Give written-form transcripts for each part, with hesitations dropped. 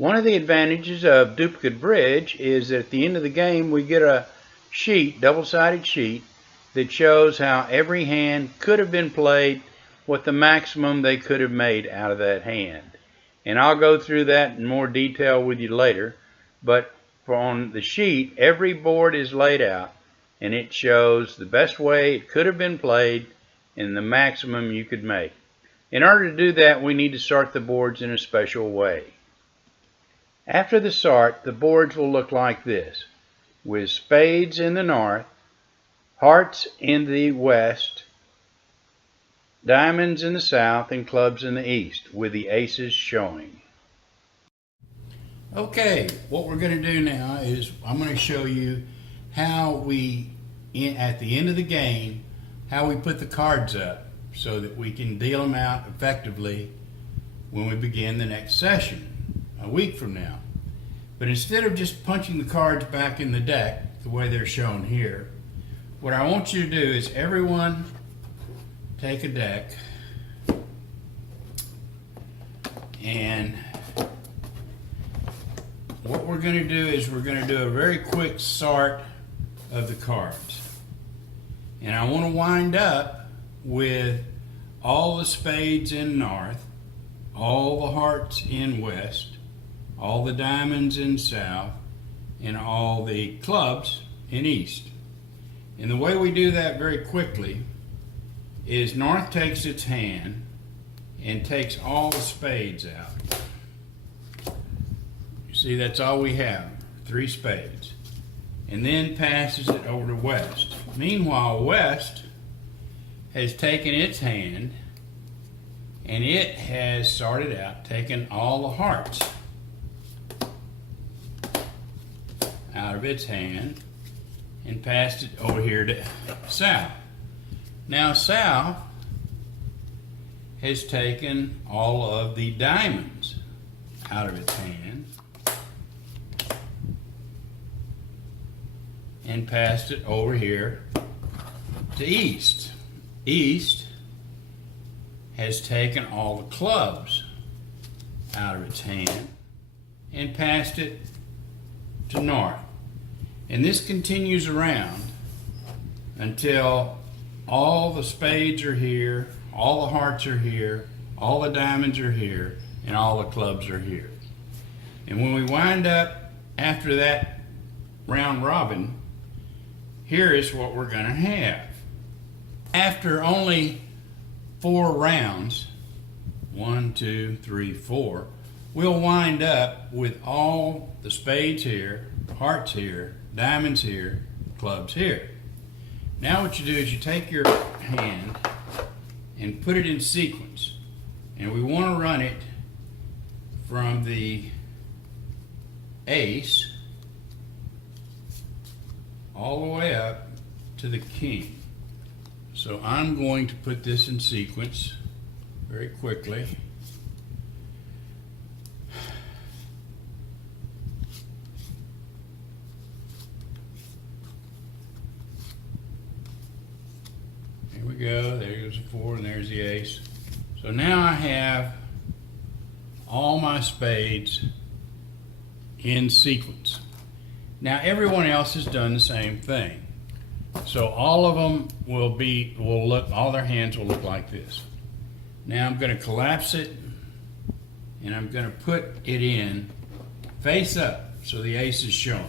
One of the advantages of duplicate bridge is that at the end of the game we get a sheet, double-sided sheet, that shows how every hand could have been played, what the maximum they could have made out of that hand. And I'll go through that in more detail with you later, but on the sheet every board is laid out and it shows the best way it could have been played and the maximum you could make. In order to do that, we need to sort the boards in a special way. After the sort, the boards will look like this, with spades in the north, hearts in the west, diamonds in the south, and clubs in the east, with the aces showing. Okay, what we're going to do now is I'm going to show you how we, at the end of the game, how we put the cards up so that we can deal them out effectively when we begin the next session, a week from now. But instead of just punching the cards back in the deck, the way they're shown here, what I want you to do is everyone take a deck and what we're going to do is we're going to do a very quick sort of the cards. And I want to wind up with all the spades in north, all the hearts in west, all the diamonds in south, and all the clubs in east. And the way we do that very quickly is north takes its hand and takes all the spades out. You see, that's all we have, 3 spades. And then passes it over to west. Meanwhile, west has taken its hand and it has sorted out, taken all the hearts out of its hand and passed it over here to south. Now south has taken all of the diamonds out of its hand and passed it over here to east. East has taken all the clubs out of its hand and passed it to north. And this continues around until all the spades are here, all the hearts are here, all the diamonds are here, and all the clubs are here. And when we wind up after that round robin, here is what we're going to have. After only 4 rounds, 1, 2, 3, 4, we'll wind up with all the spades here, hearts here, diamonds here, clubs here. Now what you do is you take your hand and put it in sequence. And we want to run it from the ace all the way up to the king. So I'm going to put this in sequence very quickly. Here we go, there goes the 4 and there's the ace. So now I have all my spades in sequence. Now everyone else has done the same thing. So all of them will look, all their hands will look like this. Now I'm going to collapse it and I'm going to put it in face up so the ace is shown.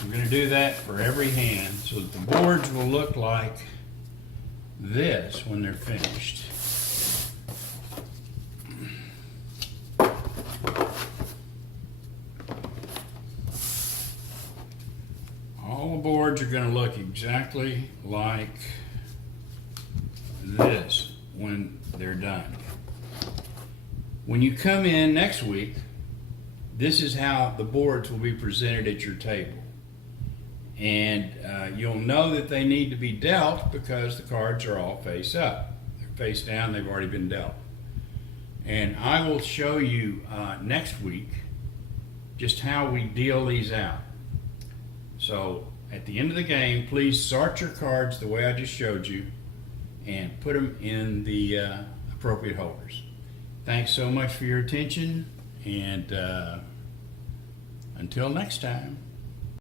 I'm going to do that for every hand so that the boards will look like this when they're finished. All the boards are going to look exactly like this when they're done. When you come in next week, this is how the boards will be presented at your table. And you'll know that they need to be dealt because the cards are all face up. They're face down, they've already been dealt. And I will show you next week just how we deal these out. So at the end of the game, please sort your cards the way I just showed you and put them in the appropriate holders. Thanks so much for your attention, And until next time.